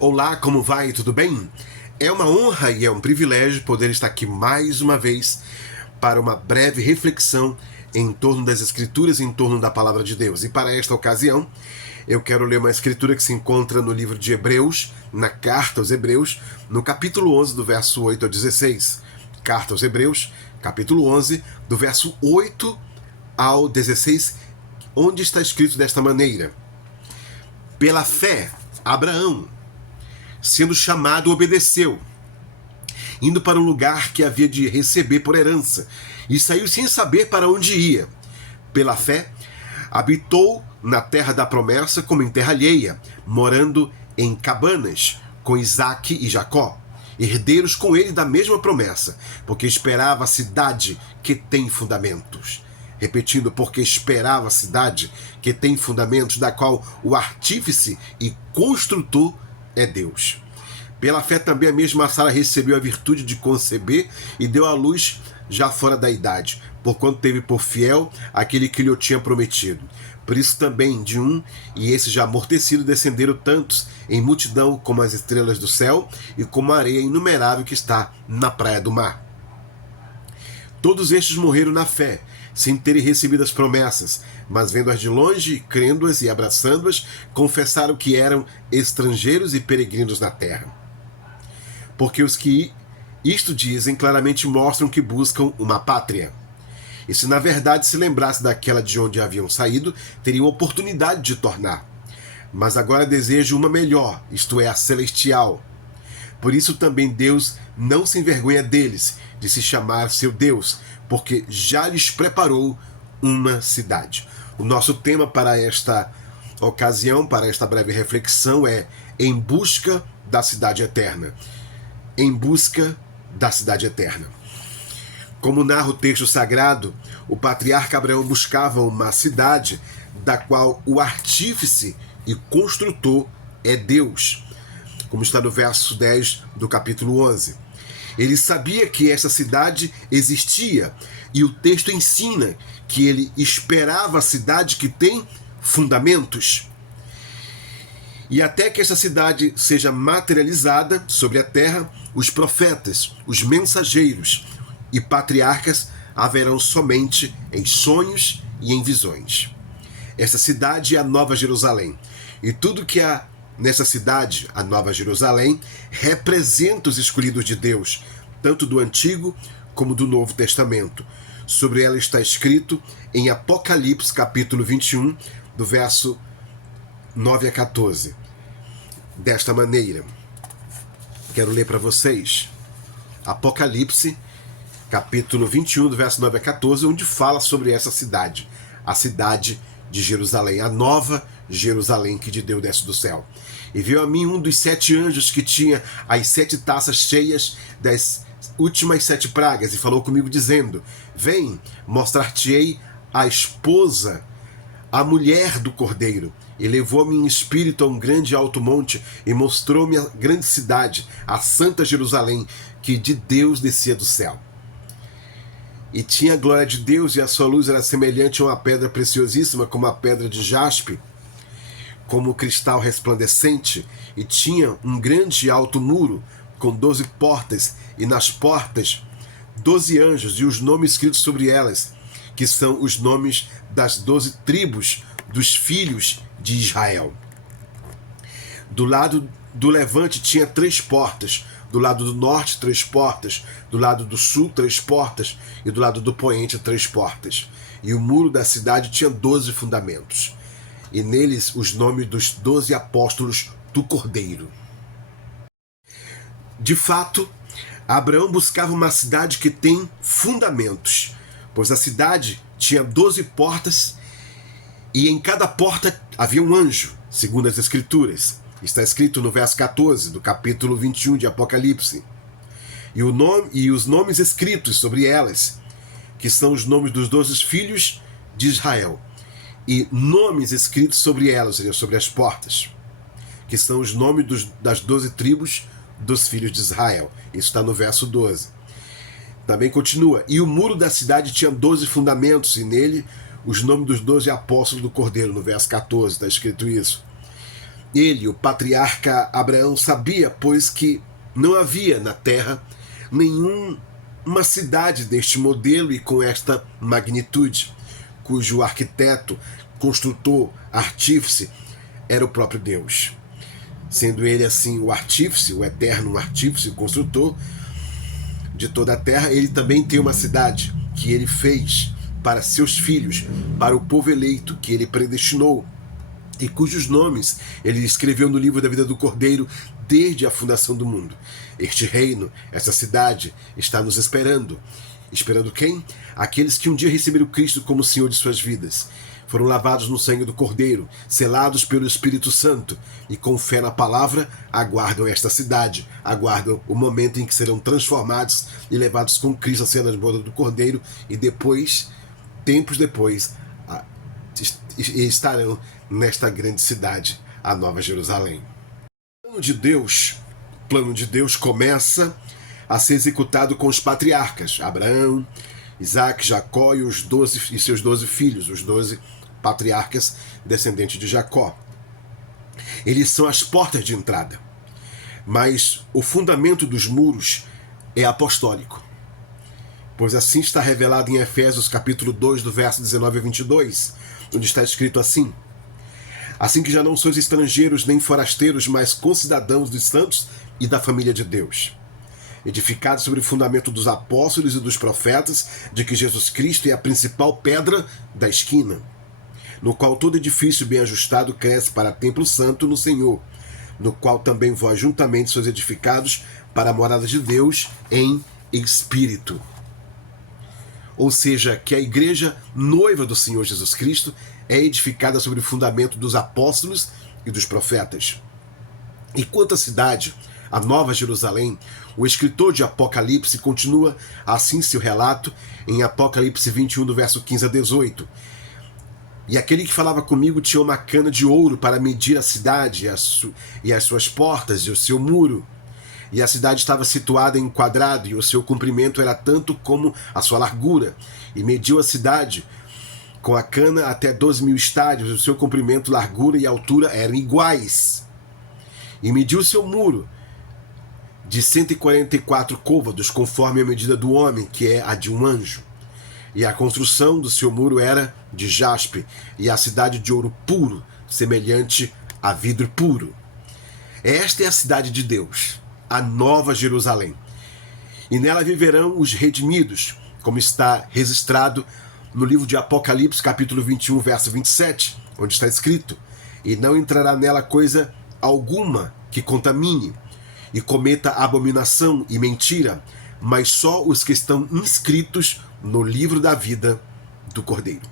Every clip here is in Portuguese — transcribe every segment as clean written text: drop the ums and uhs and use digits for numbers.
Olá, como vai? Tudo bem? É uma honra e é um privilégio poder estar aqui mais uma vez para uma breve reflexão em torno das Escrituras, em torno da Palavra de Deus. E para esta ocasião, eu quero ler uma escritura que se encontra no livro de Hebreus, na Carta aos Hebreus, no capítulo 11, do verso 8 ao 16. Carta aos Hebreus, capítulo 11, do verso 8 ao 16, onde está escrito desta maneira: Pela fé, Abraão, sendo chamado, obedeceu, indo para um lugar que havia de receber por herança, e saiu sem saber para onde ia. Pela fé, habitou na terra da promessa como em terra alheia, morando em cabanas com Isaque e Jacó, herdeiros com ele da mesma promessa, porque esperava a cidade que tem fundamentos. Repetindo, porque esperava a cidade que tem fundamentos, da qual o artífice e construtor é Deus. Pela fé também a mesma Sara recebeu a virtude de conceber e deu à luz já fora da idade, porquanto teve por fiel aquele que lhe tinha prometido. Por isso também de um, e esse já amortecido, descenderam tantos em multidão como as estrelas do céu e como a areia inumerável que está na praia do mar. Todos estes morreram na fé, sem terem recebido as promessas, mas vendo-as de longe, crendo-as e abraçando-as, confessaram que eram estrangeiros e peregrinos na terra. Porque os que isto dizem claramente mostram que buscam uma pátria. E se na verdade se lembrasse daquela de onde haviam saído, teriam oportunidade de tornar. Mas agora desejam uma melhor, isto é, a celestial. Por isso também Deus não se envergonha deles, de se chamar seu Deus, porque já lhes preparou uma cidade. O nosso tema para esta ocasião, para esta breve reflexão, é Em Busca da Cidade Eterna. Em busca da cidade eterna. Como narra o texto sagrado, o patriarca Abraão buscava uma cidade da qual o artífice e construtor é Deus, como está no verso 10 do capítulo 11. Ele sabia que essa cidade existia, e o texto ensina que ele esperava a cidade que tem fundamentos. E até que essa cidade seja materializada sobre a terra, os profetas, os mensageiros e patriarcas haverão somente em sonhos e em visões. Essa cidade é a Nova Jerusalém, e tudo que há nessa cidade, a Nova Jerusalém, representa os escolhidos de Deus, tanto do Antigo como do Novo Testamento. Sobre ela está escrito em Apocalipse, capítulo 21, do verso 9 a 14. Desta maneira, quero ler para vocês Apocalipse, capítulo 21, do verso 9 a 14, onde fala sobre essa cidade, a cidade de Jerusalém, a nova Jerusalém que de Deus desce do céu. E veio a mim um dos 7 anjos que tinha as 7 taças cheias das últimas 7 pragas, e falou comigo dizendo: Vem, mostrar-te-ei a esposa, a mulher do Cordeiro. E levou-me em espírito a um grande alto monte, e mostrou-me a grande cidade, a santa Jerusalém, que de Deus descia do céu. E tinha a glória de Deus, e a sua luz era semelhante a uma pedra preciosíssima, como a pedra de jaspe, como cristal resplandecente, e tinha um grande e alto muro, com 12 portas, e nas portas 12 anjos, e os nomes escritos sobre elas, que são os nomes das 12 tribos dos filhos de Israel. Do lado do levante tinha 3 portas, do lado do norte 3 portas, do lado do sul 3 portas, e do lado do poente 3 portas. E o muro da cidade tinha 12 fundamentos, e neles os nomes dos 12 apóstolos do Cordeiro. De fato, Abraão buscava uma cidade que tem fundamentos, pois a cidade tinha 12 portas, e em cada porta havia um anjo, segundo as Escrituras. Está escrito no verso 14 do capítulo 21 de Apocalipse. E os nomes escritos sobre elas, que são os nomes dos 12 filhos de Israel. E nomes escritos sobre elas, ou seja, sobre as portas, que são os nomes das 12 tribos dos filhos de Israel. Isso está no verso 12. Também continua: E o muro da cidade tinha 12 fundamentos, e nele os nomes dos 12 apóstolos do Cordeiro. No verso 14 está escrito isso. Ele, o patriarca Abraão, sabia, pois, que não havia na terra nenhuma cidade deste modelo e com esta magnitude, cujo arquiteto, construtor, artífice era o próprio Deus. Sendo ele assim o artífice, o eterno artífice, o construtor de toda a terra, ele também tem uma cidade que ele fez para seus filhos, para o povo eleito que ele predestinou e cujos nomes ele escreveu no livro da vida do Cordeiro desde a fundação do mundo. Este reino, essa cidade, está nos esperando. Esperando quem? Aqueles que um dia receberam Cristo como Senhor de suas vidas. Foram lavados no sangue do Cordeiro, selados pelo Espírito Santo e com fé na palavra aguardam esta cidade, aguardam o momento em que serão transformados e levados com Cristo a cena de boda do Cordeiro e depois, tempos depois, estarão nesta grande cidade, a Nova Jerusalém. O plano de Deus começa a ser executado com os patriarcas, Abraão, Isaac, Jacó e seus 12 filhos, os 12 patriarcas descendentes de Jacó. Eles são as portas de entrada, mas o fundamento dos muros é apostólico, pois assim está revelado em Efésios capítulo 2, do verso 19 a 22, onde está escrito assim: assim que já não sois estrangeiros nem forasteiros, mas concidadãos dos santos e da família de Deus, edificados sobre o fundamento dos apóstolos e dos profetas, de que Jesus Cristo é a principal pedra da esquina, no qual todo edifício bem ajustado cresce para templo santo no Senhor, no qual também vós juntamente sois edificados para a morada de Deus em espírito. Ou seja, que a igreja noiva do Senhor Jesus Cristo é edificada sobre o fundamento dos apóstolos e dos profetas. E quanto à cidade, a Nova Jerusalém, o escritor de Apocalipse continua assim seu relato em Apocalipse 21, do verso 15 a 18. E aquele que falava comigo tinha uma cana de ouro para medir a cidade e as suas portas e o seu muro. E a cidade estava situada em um quadrado, e o seu comprimento era tanto como a sua largura. E mediu a cidade com a cana até 12.000 estádios, o seu comprimento, largura e altura eram iguais. E mediu o seu muro de 144 côvados, conforme a medida do homem, que é a de um anjo. E a construção do seu muro era de jaspe, e a cidade de ouro puro, semelhante a vidro puro. Esta é a cidade de Deus, a Nova Jerusalém. E nela viverão os redimidos, como está registrado no livro de Apocalipse, capítulo 21, verso 27, onde está escrito: e não entrará nela coisa alguma que contamine, e cometa abominação e mentira, mas só os que estão inscritos no livro da vida do Cordeiro.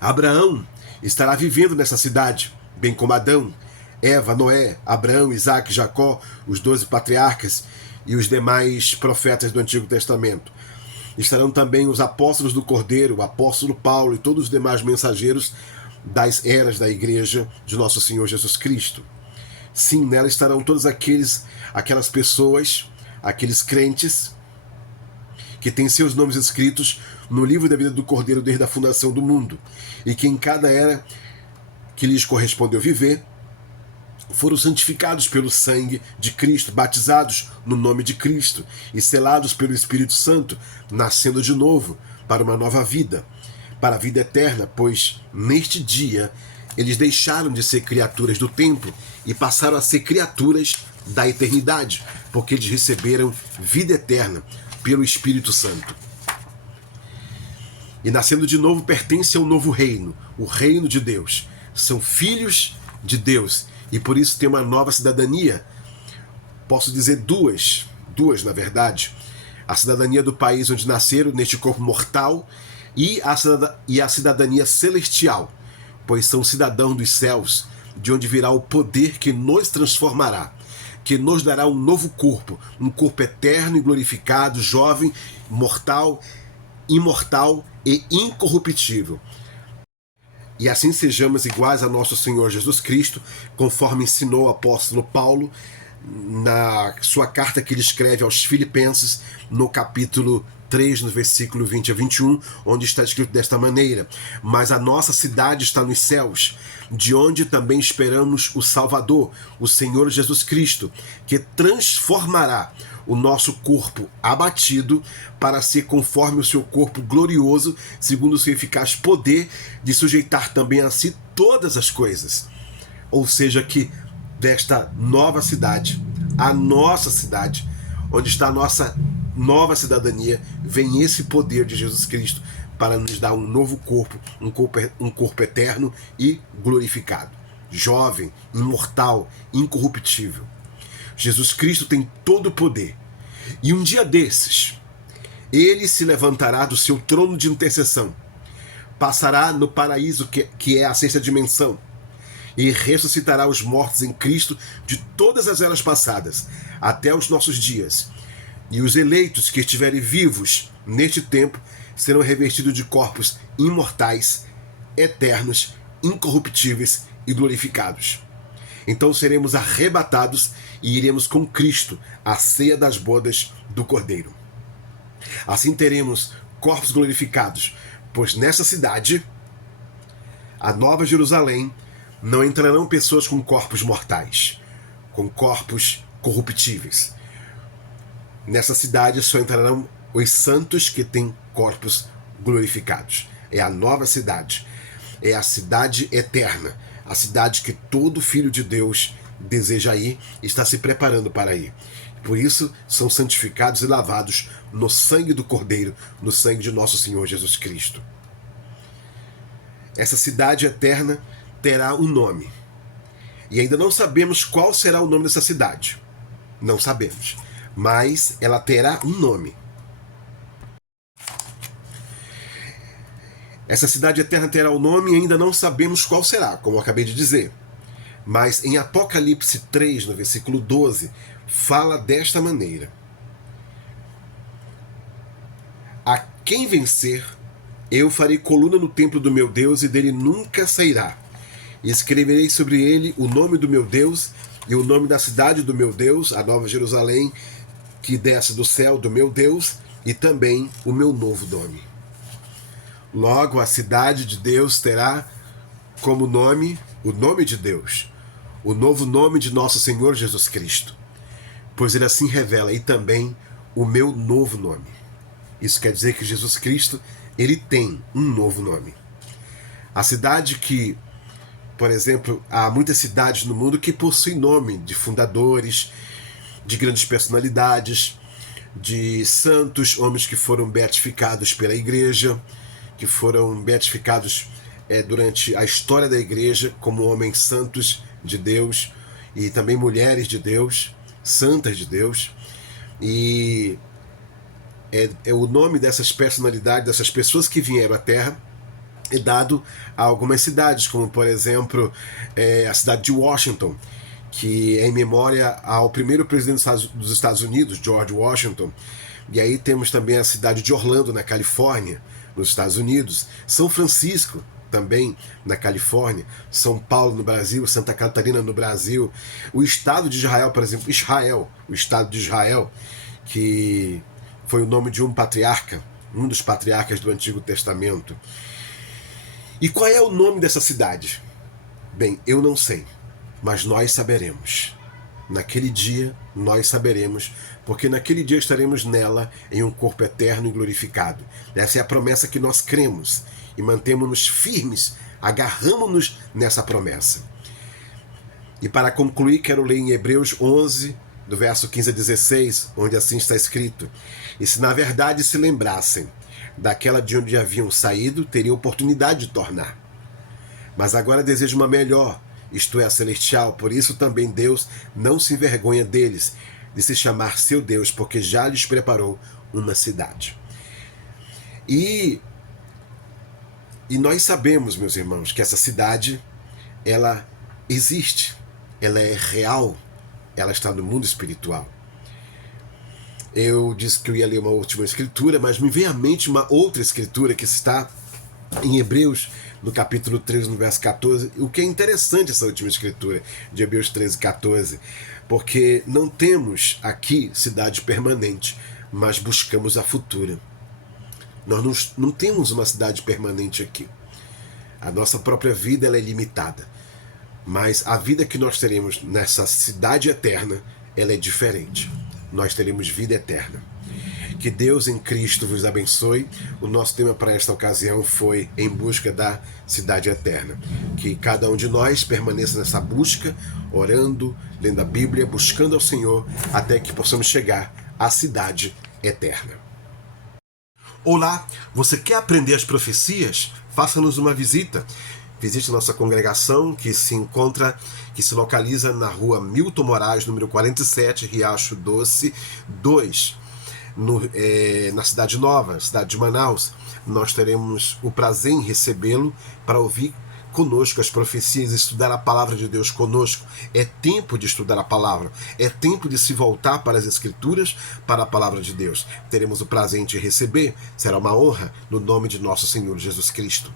Abraão estará vivendo nessa cidade, bem como Adão, Eva, Noé, Abraão, Isaac, Jacó, os 12 patriarcas e os demais profetas do Antigo Testamento. Estarão também os apóstolos do Cordeiro, o apóstolo Paulo e todos os demais mensageiros das eras da igreja de nosso Senhor Jesus Cristo. Sim, nela estarão todas aquelas pessoas, aqueles crentes que têm seus nomes escritos no livro da vida do Cordeiro desde a fundação do mundo, e que em cada era que lhes correspondeu viver, foram santificados pelo sangue de Cristo, batizados no nome de Cristo e selados pelo Espírito Santo, nascendo de novo para uma nova vida, para a vida eterna, pois neste dia eles deixaram de ser criaturas do tempo e passaram a ser criaturas da eternidade, porque eles receberam vida eterna pelo Espírito Santo. E nascendo de novo pertence ao novo reino, o reino de Deus. São filhos de Deus e por isso tem uma nova cidadania. Posso dizer duas na verdade. A cidadania do país onde nasceram, neste corpo mortal, e a cidadania celestial, pois são cidadãos dos céus, de onde virá o poder que nos transformará, que nos dará um novo corpo, um corpo eterno e glorificado, jovem, mortal, imortal e incorruptível. E assim sejamos iguais a nosso Senhor Jesus Cristo, conforme ensinou o apóstolo Paulo na sua carta que ele escreve aos Filipenses, no capítulo 3, no versículo 20 a 21, onde está escrito desta maneira: mas a nossa cidade está nos céus, de onde também esperamos o Salvador, o Senhor Jesus Cristo, que transformará o nosso corpo abatido para ser conforme o seu corpo glorioso, segundo o seu eficaz poder de sujeitar também a si todas as coisas. Ou seja, que desta nova cidade, a nossa cidade, onde está a nossa nova cidadania, vem esse poder de Jesus Cristo para nos dar um novo corpo, um corpo eterno e glorificado, jovem, imortal, incorruptível. Jesus Cristo tem todo o poder. E um dia desses, ele se levantará do seu trono de intercessão, passará no paraíso, que é a sexta dimensão, e ressuscitará os mortos em Cristo de todas as eras passadas, até os nossos dias. E os eleitos que estiverem vivos neste tempo serão revestidos de corpos imortais, eternos, incorruptíveis e glorificados. Então seremos arrebatados e iremos com Cristo à ceia das bodas do Cordeiro. Assim teremos corpos glorificados, pois nessa cidade, a Nova Jerusalém, não entrarão pessoas com corpos mortais, com corpos corruptíveis. Nessa cidade só entrarão os santos que têm corpos glorificados. É a nova cidade, é a cidade eterna, a cidade que todo filho de Deus deseja ir e está se preparando para ir. Por isso, são santificados e lavados no sangue do Cordeiro, no sangue de nosso Senhor Jesus Cristo. Essa cidade eterna terá um nome. E ainda não sabemos qual será o nome dessa cidade. Não sabemos. Mas ela terá um nome. Essa cidade eterna terá um nome e ainda não sabemos qual será, como eu acabei de dizer. Mas em Apocalipse 3, no versículo 12, fala desta maneira: a quem vencer, eu farei coluna no templo do meu Deus e dele nunca sairá. E escreverei sobre ele o nome do meu Deus e o nome da cidade do meu Deus, a Nova Jerusalém, que desce do céu do meu Deus, e também o meu novo nome. Logo, a cidade de Deus terá como nome o nome de Deus, o novo nome de nosso Senhor Jesus Cristo, pois ele assim revela, e também o meu novo nome. Isso quer dizer que Jesus Cristo, ele tem um novo nome. A cidade que, por exemplo, há muitas cidades no mundo que possuem nome de fundadores, de grandes personalidades, de santos, homens que foram beatificados pela igreja, que foram beatificados durante a história da igreja como homens santos de Deus, e também mulheres de Deus, santas de Deus. E é o nome dessas personalidades, dessas pessoas que vieram à Terra, é dado a algumas cidades, como por exemplo a cidade de Washington, que é em memória ao primeiro presidente dos Estados Unidos, George Washington. E aí temos também a cidade de Orlando, na Califórnia, nos Estados Unidos, São Francisco, também na Califórnia, São Paulo no Brasil, Santa Catarina no Brasil, o estado de Israel, por exemplo, Israel, o estado de Israel, que foi o nome de um patriarca, um dos patriarcas do Antigo Testamento. E qual é o nome dessa cidade? Bem, eu não sei, mas nós saberemos. Naquele dia nós saberemos, porque naquele dia estaremos nela em um corpo eterno e glorificado. Essa é a promessa que nós cremos e mantemos-nos firmes, agarramos-nos nessa promessa. E para concluir, quero ler em Hebreus 11, do verso 15 a 16, onde assim está escrito: e se na verdade se lembrassem daquela de onde haviam saído, teriam oportunidade de tornar. Mas agora desejo uma melhor, isto é, a celestial. Por isso também Deus não se envergonha deles, de se chamar seu Deus, porque já lhes preparou uma cidade. E nós sabemos, meus irmãos, que essa cidade, ela existe, ela é real, ela está no mundo espiritual. Eu disse que eu ia ler uma última escritura, mas me vem à mente uma outra escritura que está em Hebreus, no capítulo 13, no verso 14, o que é interessante essa última escritura de Hebreus 13, 14, porque não temos aqui cidade permanente, mas buscamos a futura. Nós não temos uma cidade permanente aqui. A nossa própria vida ela é limitada. Mas a vida que nós teremos nessa cidade eterna, ela é diferente. Nós teremos vida eterna. Que Deus em Cristo vos abençoe. O nosso tema para esta ocasião foi Em Busca da Cidade Eterna. Que cada um de nós permaneça nessa busca, orando, lendo a Bíblia, buscando ao Senhor, até que possamos chegar à cidade eterna. Olá, você quer aprender as profecias? Faça-nos uma visita. Visite nossa congregação que se localiza na rua Milton Moraes, número 47, Riacho Doce 2. Na Cidade Nova, cidade de Manaus. Nós teremos o prazer em recebê-lo para ouvir conosco as profecias, estudar a palavra de Deus conosco. É tempo de estudar a palavra, é tempo de se voltar para as Escrituras, para a palavra de Deus. Teremos o prazer em te receber, será uma honra, no nome de nosso Senhor Jesus Cristo.